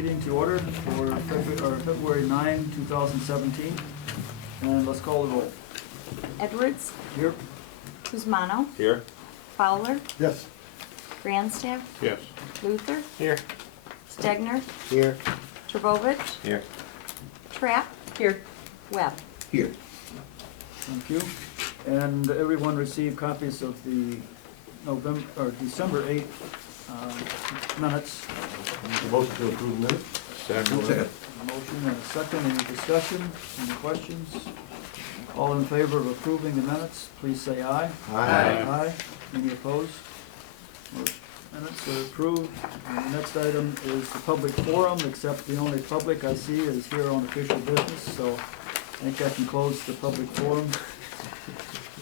meeting to order for February 9, 2017. And let's call the roll. Edwards, Here. Kuzmano, Here. Fowler, Yes. Grandstaff, Yes. Luther, Here. Stegner, Here. Trbovic, Here. Trapp, here, Webb. Here. Thank you. And everyone received copies of the December 8th minutes. Motion to approve minutes? Second. Motion and a second. Any discussion? Any questions? All in favor of approving the minutes, please say aye. Aye. Aye. Any opposed? Minutes are approved. And the next item is the public forum, except the only public I see is here on official business, so I think I can close the public forum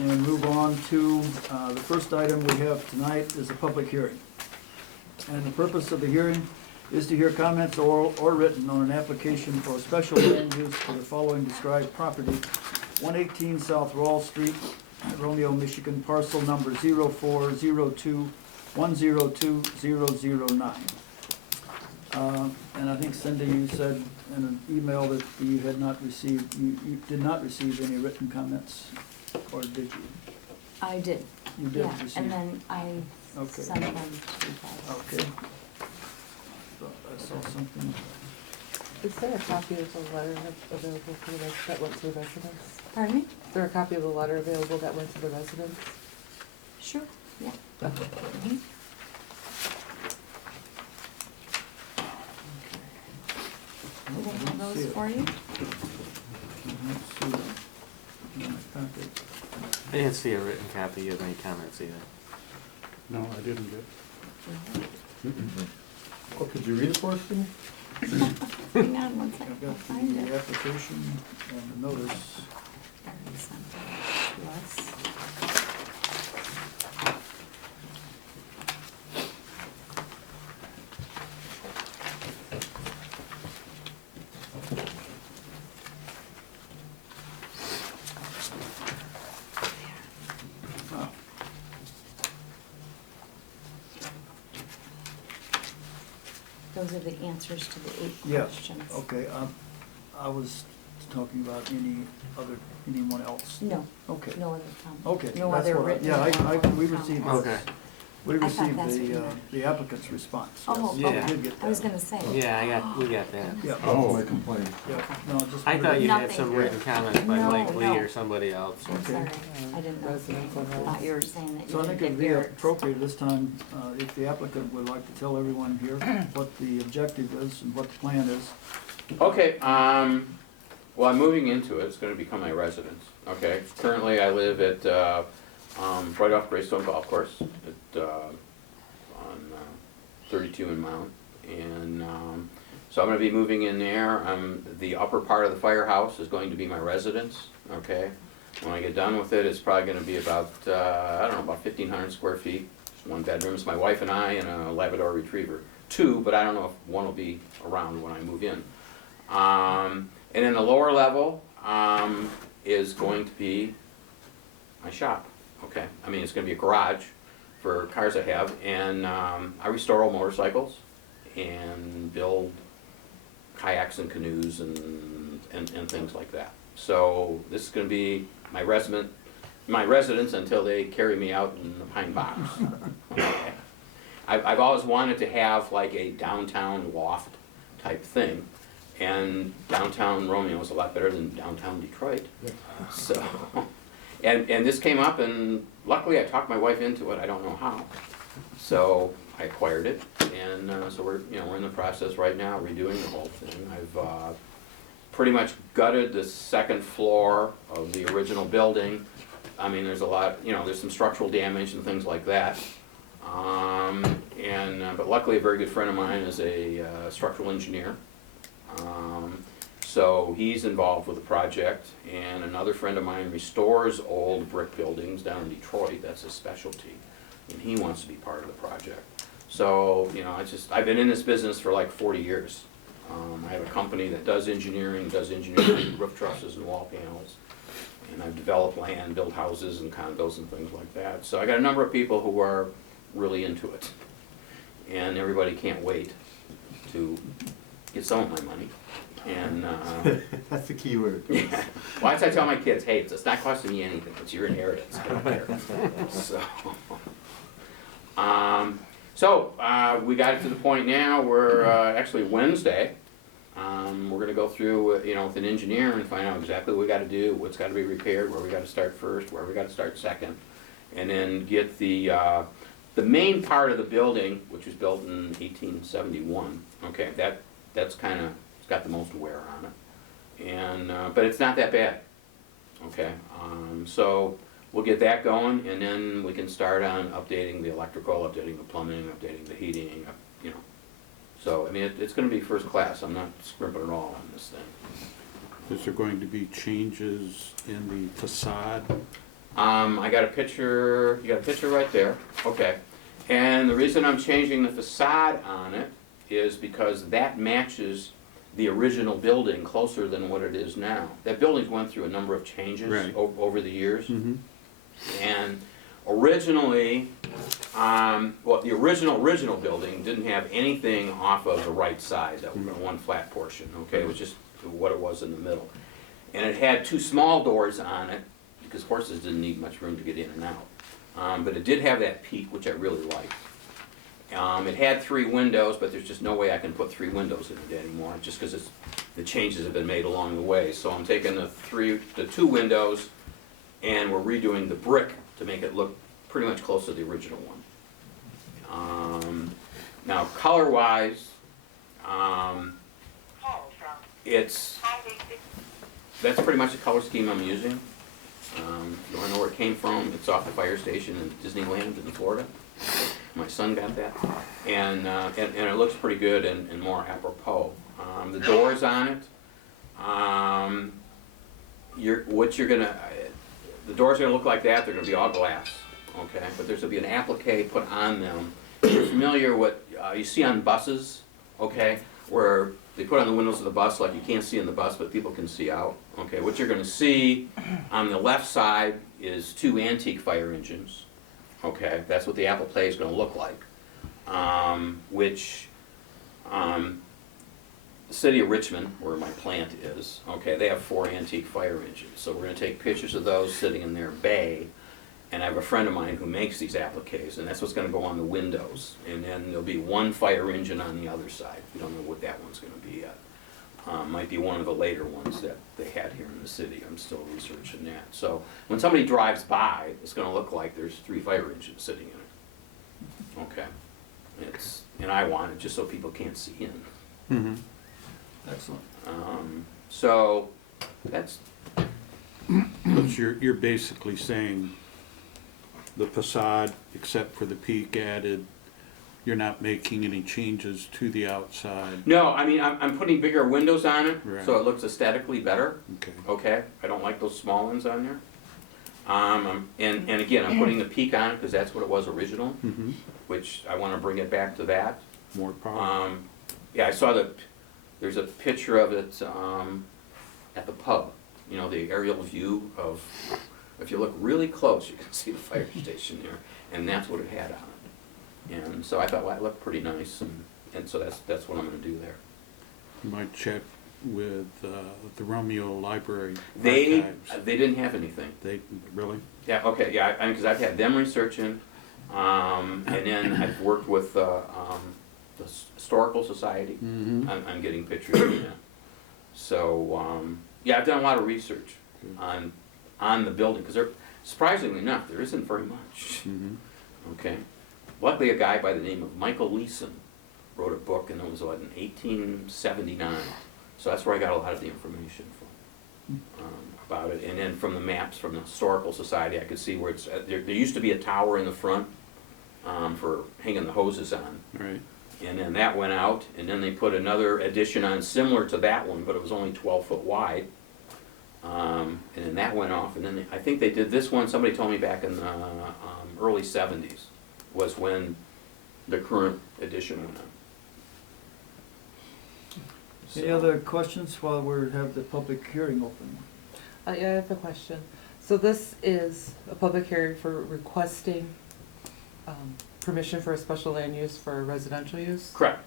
and move on to the first item we have tonight is a public hearing. And the purpose of the hearing is to hear comments oral or written on an application for a special land use for the following described property, 118 South Rawls Street, Romeo, Michigan, parcel number 0402102009. And I think Cindy, you said in an email that you had not received, you did not receive any written comments, or did you? I did. You did Yeah, receive. and then I Okay. sent them to you guys. Okay. Thought I saw something. Is there a copy of the letter available for that went to the residents? Pardon me? Is there a copy of the letter available that went to the residents? Sure, yeah. Okay. Do they have those for you? Let's see that in my packet. I didn't see a written copy of any comments either. No, I didn't get. Oh, could you read it for us, Cindy? Hang on one I've second, I'll got find the it. application and the notice. I already sent it to us. Oh, Those are the answers to the 8 yes, questions. okay. I was talking about anyone else. No, Okay. no other comments. Okay. No that's other what written. we received comments. Okay. We I thought received that's what you meant. the applicant's response. Oh, yes. Yeah. We did get I was that. gonna say. Yeah, we got that. Yeah. Oh, my complaint. Yeah, no, just. I thought you had Nothing. some written comments by No, Mike Lee no. or somebody else. I'm Okay. sorry, I didn't know. Residents on I thought hold. you were saying that So I you think didn't it'd get be yours. appropriate this time, if the applicant would like to tell everyone here what the objective is and what the plan is. Okay, well, I'm moving into it, it's gonna become my residence, okay? Currently, I live at, right off Greystone Golf Course, at, on 32 in Mount, and, so I'm gonna be moving in there. The upper part of the firehouse is going to be my residence, okay? When I get done with it, it's probably gonna be about, I don't know, about 1,500 square feet. It's 1 bedroom, it's my wife and I and a Labrador Retriever. 2, but I don't know if one will be around when I move in. And then the lower level is going to be my shop, okay? I mean, it's gonna be a garage for cars I have, and I restore old motorcycles and build kayaks and canoes and things like that. So this is gonna be my residence until they carry me out in the pine box. Okay. I've always wanted to have like a downtown loft type thing. And downtown Romeo is a lot better than downtown Detroit. So, and this came up, and luckily I talked my wife into it. I don't know how. So I acquired it, and so we're in the process right now redoing the whole thing. I've pretty much gutted the second floor of the original building. I mean, there's a lot, there's some structural damage and things like that. But luckily, a very good friend of mine is a structural engineer. So he's involved with the project, and another friend of mine restores old brick buildings down in Detroit. That's his specialty, and he wants to be part of the project. So, I've been in this business for like 40 years. I have a company that does engineering, roof trusses and wall panels, and I've developed land, built houses and condos and things like that. So I got a number of people who are really into it, and everybody can't wait to get some of my money. And, That's the key word. yeah. Well, that's why I tell my kids, hey, it's not costing me anything, it's your inheritance, I don't care. We got it to the point now where, actually Wednesday, we're gonna go through, with an engineer and find out exactly what we gotta do, what's gotta be repaired, where we gotta start first, where we gotta start second. And then get the main part of the building, which was built in 1871, okay, that's kinda, it's got the most wear on it. And, but it's not that bad, okay? So we'll get that going, and then we can start on updating the electrical, updating the plumbing, updating the heating, So, I mean, it's gonna be first class, I'm not scrimping at all on this thing. Is there going to be changes in the facade? I got a picture, you got a picture right there, okay. And the reason I'm changing the facade on it is because that matches the original building closer than what it is now. That building's went through a number of changes Right. over the years. Mm-hmm. And originally, the original building didn't have anything off of the right side, that was one flat portion, okay? It was just what it was in the middle. And it had two small doors on it, because horses didn't need much room to get in and out. But it did have that peak, which I really liked. It had 3 windows, but there's just no way I can put 3 windows in it anymore, just because the changes have been made along the way. So I'm taking the 2 windows, and we're redoing the brick to make it look pretty much close to the original one. Now, color-wise, that's pretty much the color scheme I'm using. You wanna know where it came from? It's off the fire station in Disneyland in Florida. My son got that. And it looks pretty good and more apropos. The doors on it, the doors are gonna look like that, they're gonna be all glass, okay? But there's gonna be an applique put on them. You're familiar with, you see on buses, okay? Where they put on the windows of the bus, like you can't see in the bus, but people can see out. Okay, what you're gonna see on the left side is 2 antique fire engines. Okay, that's what the applique is gonna look like. The city of Richmond, where my plant is, okay, they have 4 antique fire engines. So we're gonna take pictures of those sitting in their bay. And I have a friend of mine who makes these appliques, and that's what's gonna go on the windows. And then there'll be 1 fire engine on the other side. We don't know what that one's gonna be yet. Might be one of the later ones that they had here in the city. I'm still researching that. So when somebody drives by, it's gonna look like there's 3 fire engines sitting in it. Okay. And I want it just so people can't see in. Mm-hmm. Excellent. So that's, But you're basically saying the facade, except for the peak added, you're not making any changes to the outside? no, I mean, I'm putting bigger windows on it, Right. so it looks aesthetically better. Okay. Okay, I don't like those small ones on there. And again, I'm putting the peak on it because that's what it was original, Mm-hmm. which I want to bring it back to that. More power. Yeah, I saw there's a picture of it at the pub. You know, the aerial view of, if you look really close, you can see the fire station there, and that's what it had on it. And so I thought, well, it looked pretty nice, and so that's what I'm going to do there. You might check with the Romeo Library They archives. didn't have anything. They, really? Yeah, okay, yeah, I mean, because I've had them researching, and then I've worked with the Historical Society. Mm-hmm. I'm getting pictures of that. So, yeah, I've done a lot of research on the building, because surprisingly enough, there isn't very much, Mm-hmm. okay? Luckily, a guy by the name of Michael Leeson wrote a book, and it was in 1879. So that's where I got a lot of the information from, about it. And then from the maps from the Historical Society, I could see where it's, there used to be a tower in the front for hanging the hoses on. Right. And then that went out, and then they put another addition on similar to that one, but it was only 12 foot wide. And then that went off, and then I think they did this one, somebody told me back in the early 70s was when the current addition went on. Any So- other questions while we have the public hearing open? Yeah, I have a question. So this is a public hearing for requesting permission for a special land use for residential use, Correct.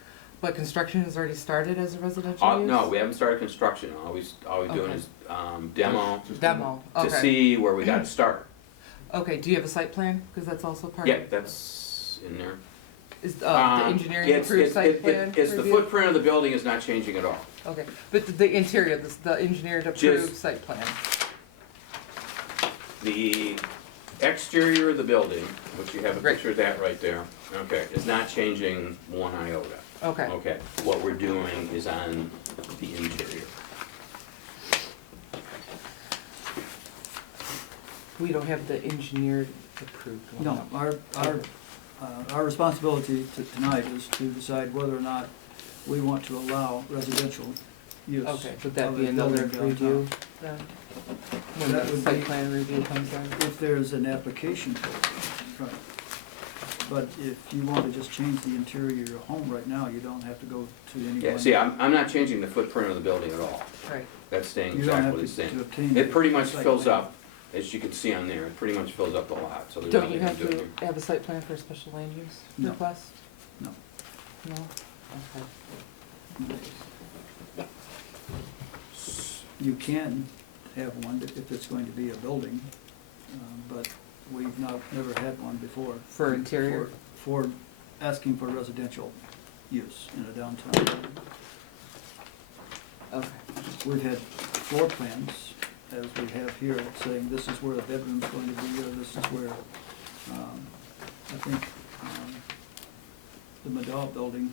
But construction has already started as a residential use? No, we haven't started construction, all we doing Okay. is, demo Demo, to okay. see where we gotta start. Okay, do you have a site plan? Because that's also part Yeah, of, that's in there. is the Um, engineering it's- approved it's- site plan It's the review? footprint of the building is not changing at all. Okay, but the interior, the engineered approved Just- site plan? The exterior of the building, which you have a Right. picture of that right there, okay, is not changing one iota. Okay, Okay, what we're doing is on the interior. we don't have the engineered approved one. No, our responsibility tonight is to decide whether or not we want to allow residential use. Okay, would that of be a another building review downtown. then? When That the would site be- plan review comes in? If there's an application for it, right. But if you want to just change the interior of your home right now, you don't have to go to anyone. Yeah, see, I'm not changing the footprint of the building at all. Right. That's staying You don't have exactly the to same. obtain. It pretty much site fills plan. up, as you can see on there, it pretty much fills up the lot, so there's Don't nothing you I'm have doing to have a site plan for a special land use No. request? No. No? Okay. You can have one if it's going to be a building, but we've never had one before. For interior? For asking for residential use in a downtown area. Okay. We've had floor plans, as we have here, saying this is where the bedroom's going to be, or this is where, I think, the Madal building,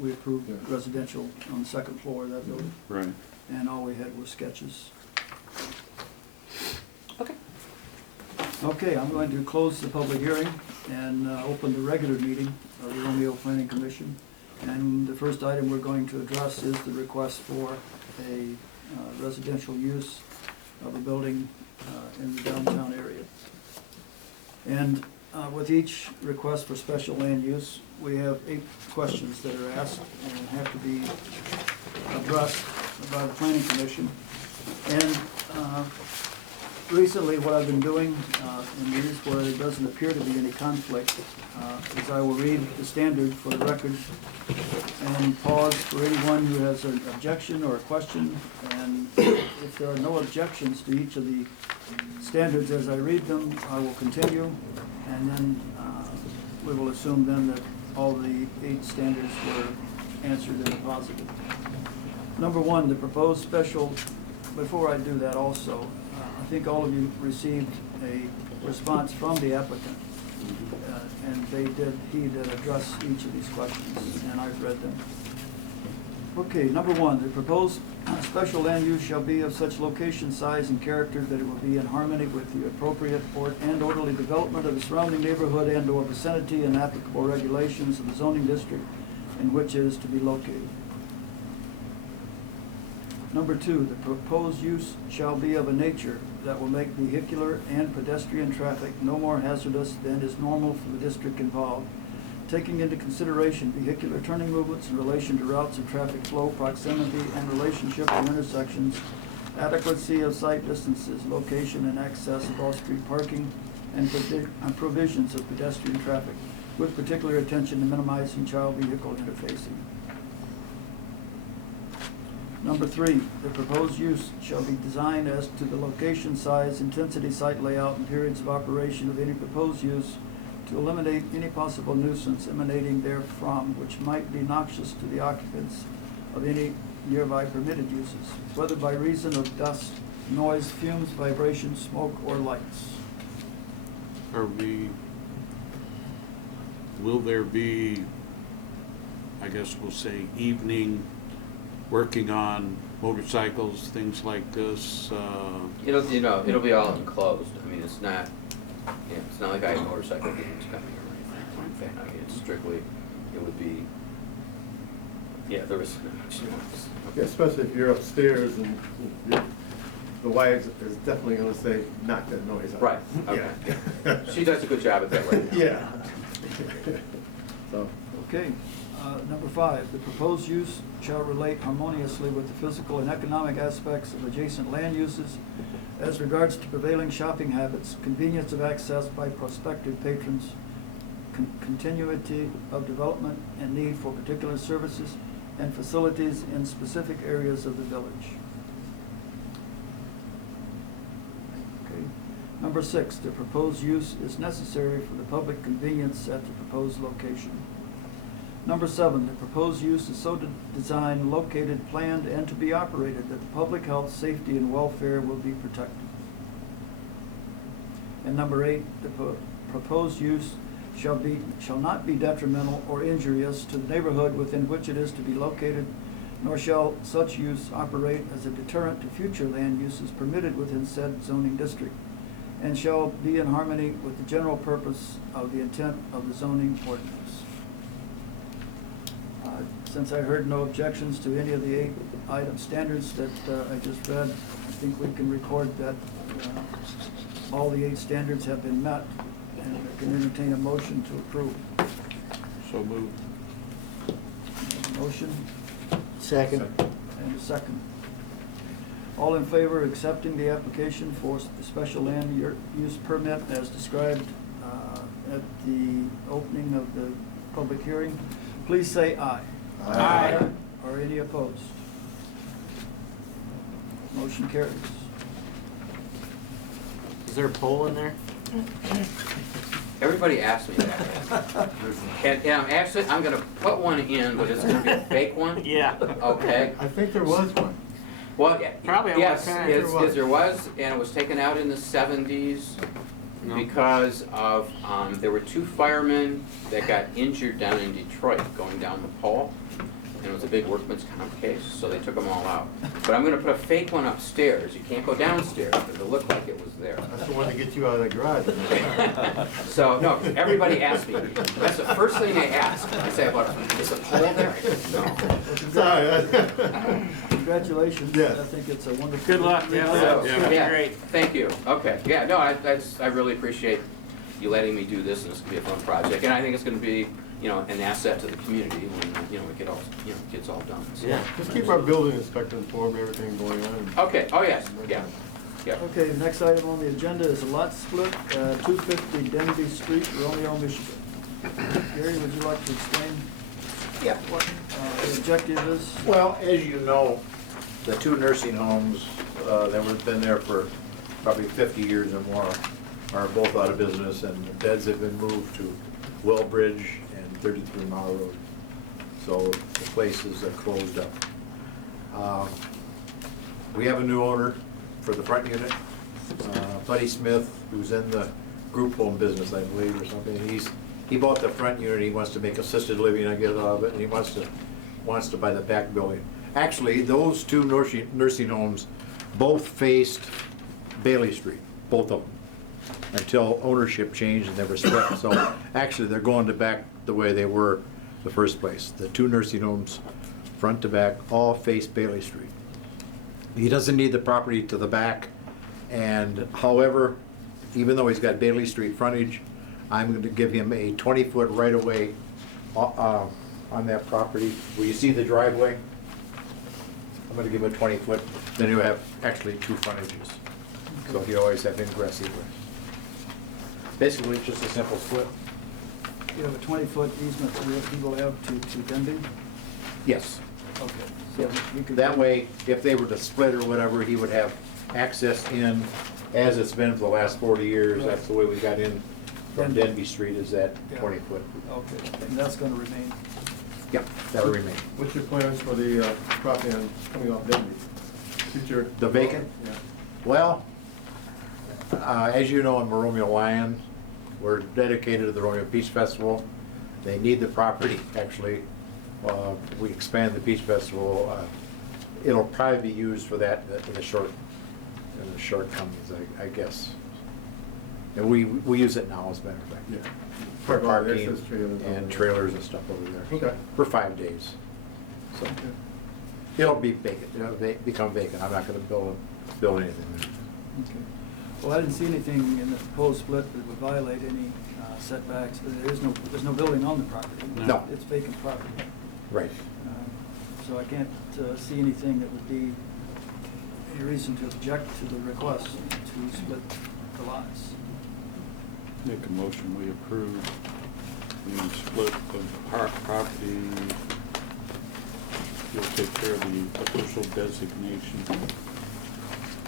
we approved Yeah. residential on the second floor of that building, Right. and all we had were sketches. Okay. Okay, I'm going to close the public hearing and open the regular meeting of the Romeo Planning Commission. And the first item we're going to address is the request for a residential use of a building in the downtown area. And with each request for special land use, we have 8 questions that are asked and have to be addressed by the Planning Commission. And recently, what I've been doing in these, where there doesn't appear to be any conflict, is I will read the standard for the record and pause for anyone who has an objection or a question. And if there are no objections to each of the standards as I read them, I will continue. And then we will assume then that all the 8 standards were answered in the positive. Number 1, the proposed special, before I do that also, I think all of you received a response from the applicant, and he did address each of these questions, and I've read them. Okay, number 1, the proposed special land use shall be of such location, size, and character that it will be in harmony with the appropriate and orderly development of the surrounding neighborhood and/or vicinity and applicable regulations of the zoning district in which it is to be located. Number 2, the proposed use shall be of a nature that will make vehicular and pedestrian traffic no more hazardous than is normal for the district involved, taking into consideration vehicular turning movements in relation to routes of traffic flow, proximity, and relationship to intersections, adequacy of site distances, location and access of off-street parking, and provisions of pedestrian traffic, with particular attention to minimizing child vehicle interfacing. Number 3, the proposed use shall be designed as to the location, size, intensity, site layout, and periods of operation of any proposed use to eliminate any possible nuisance emanating therefrom which might be noxious to the occupants of any nearby permitted uses, whether by reason of dust, noise, fumes, vibration, smoke, or lights. Will there be, I guess we'll say, evening working on motorcycles, things like this? It'll be all enclosed. I mean, it's not like I have motorcycle games coming or anything like that. I mean, it's strictly, it would be, there is not much noise. Yeah, especially if you're upstairs and the wife is definitely gonna say, knock that noise out. Right, okay. Yeah. She does a good job at that right now. Yeah. So, Okay, number 5, the proposed use shall relate harmoniously with the physical and economic aspects of adjacent land uses as regards to prevailing shopping habits, convenience of access by prospective patrons, continuity of development and need for particular services and facilities in specific areas of the village. Okay. Number 6, the proposed use is necessary for the public convenience at the proposed location. Number 7, the proposed use is so designed, located, planned, and to be operated that the public health, safety, and welfare will be protected. And number 8, the proposed use shall not be detrimental or injurious to the neighborhood within which it is to be located, nor shall such use operate as a deterrent to future land uses permitted within said zoning district, and shall be in harmony with the general purpose of the intent of the zoning ordinance. Since I heard no objections to any of the 8 item standards that I just read, I think we can record that all the 8 standards have been met, and I can entertain a motion to approve. So moved. Motion Second. and a second. All in favor of accepting the application for the special land use permit as described at the opening of the public hearing, please say aye. Aye. Or any opposed? Motion carries. Is there a poll in there? Everybody asks me that. And I'm gonna put one in, but it's gonna be a fake one, Yeah. okay? I think there was one. Well, Probably at yes, one time. there was, and it was taken out in the 70s No. because of, there were 2 firemen that got injured down in Detroit going down the pole. And it was a big workman's comp case, so they took them all out. But I'm gonna put a fake one upstairs. You can't go downstairs because it looked like it was there. That's the one to get you out of the garage. So, no, everybody asks me, that's the first thing they ask. I say, "But is a pole there?" No. Sorry. Congratulations. Yes. I think it's a wonderful. Good luck, yeah. So, Yeah. Great. Thank you. Okay, yeah, no, I really appreciate you letting me do this, and it's gonna be a fun project. And I think it's gonna be, an asset to the community when, it gets all done. So. Yeah. Just keep our building inspector informed of everything going on. Okay, oh, yes, yeah, yeah. Okay, the next item on the agenda is a lot split, 250 Denby Street, Romeo, Michigan. Gary, would you like to explain Yeah. what the objective is? Well, as you know, the 2 nursing homes that have been there for probably 50 years or more are both out of business, and the beds have been moved to Wellbridge and 33 Mile Road. So the place is closed up. We have a new owner for the front unit, Buddy Smith, who's in the group home business, I believe, or something. He bought the front unit. He wants to make assisted living, I get out of it, and he wants to buy the back building. Actually, those 2 nursing homes both faced Bailey Street, both of them, until ownership changed and they were split. So actually, they're going to back the way they were the first place. The 2 nursing homes, front to back, all face Bailey Street. He doesn't need the property to the back, and however, even though he's got Bailey Street frontage, I'm going to give him a 20-foot right-of-way on that property. Where you see the driveway, I'm going to give him a 20-foot, then he'll have actually 2 frontages. So he'll always have ingress egress. Basically, it's just a simple split. You have a 20-foot easement that he will have to Denby? Yes. Okay. So we could- That way, if they were to split or whatever, he would have access in, as it's been for the last 40 years. That's the way we got in from Denby Street, is that Yeah. 20-foot. Okay, and that's gonna remain. Yep, that'll remain. What's your plans for the property coming off Denby? Future? The vacant? Yeah. Well, as you know, in Romeo Lion, we're dedicated to the Romeo Peach Festival. They need the property, actually. We expand the Peach Festival. It'll probably be used for that in the shortcomings, I guess. And we use it now, as a matter of fact. Yeah. For Park parking access trailers. and trailers and stuff over there. Okay. For 5 days. So Okay. it'll be vacant, it'll become vacant. I'm not gonna build anything there. Okay. Well, I didn't see anything in the proposed split that would violate any setbacks, but there's no building on the property. No. It's vacant property. Right. So I can't see anything that would be any reason to object to the request to split the lots. Make a motion, we approve the split of property, you'll take care of the official designation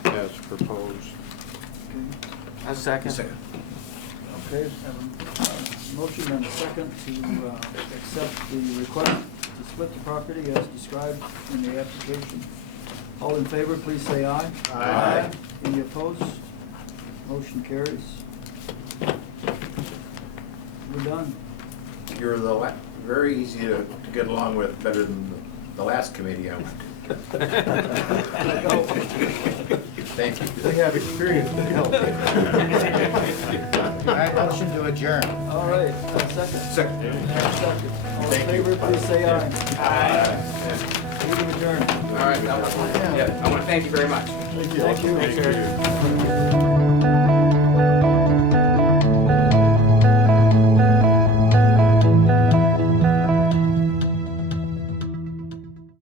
as proposed. A second. Okay, have a motion and a second to accept the request to split the property as described in the application. All in favor, please say aye. Aye. Any opposed? Motion carries. We're done. You're very easy to get along with, better than the last committee I went to. Thank you. They have experience to help. I motion to adjourn. All right, second. Second. Second. All in Thank you. favor, please say aye. Aye. Meeting adjourned. All right, yeah, I wanna thank you very much. Thank you. Thank you.